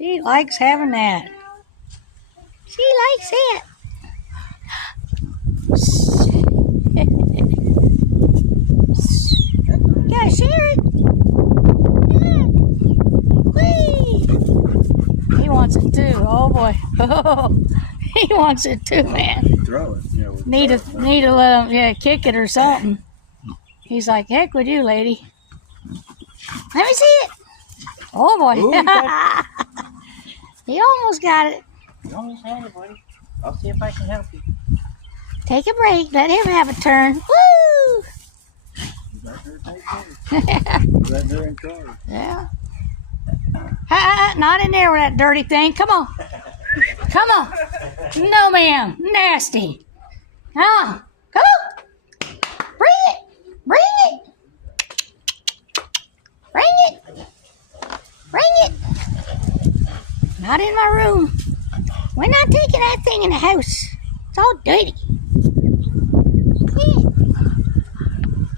She likes having that. She likes it. Gotta share it. Yeah. Whee! He wants it too. Oh boy. He wants it too, man. Throw it. Yeah, Need to let him kick it or something. He's like, heck with you, lady. Let me see it. Oh boy. Ooh, He almost got it. you almost had it, buddy. I'll see if I can help you. Take a break. Let him have a turn. Woo! Let her take it. Let her in charge. Yeah. Not in there with that dirty thing. Come on. Come on. No, ma'am. Nasty. Come on. Come on. Bring it. Bring it. Bring it. Bring it. Not in my room. We're not taking that thing in the house. It's all dirty.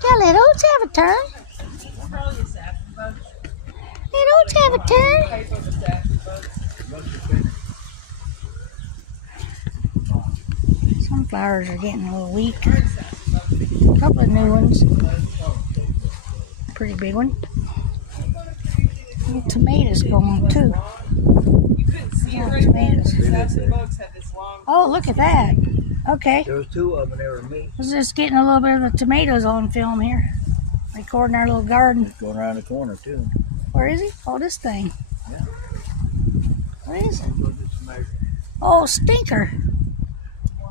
Yeah. Let Oats have a turn. Let Oats have a turn. Sunflowers are getting a little weak. A couple of new ones. Pretty big one. Little tomatoes going too. Tomatoes. Oh, look at that. Okay. There was two of them there with me. I was just getting a little bit of the tomatoes on film here. Recording our little garden. Going around the corner too. Where is he? Oh, this thing. Yeah. What is it? Oh, stinker.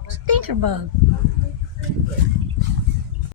Stinker bug.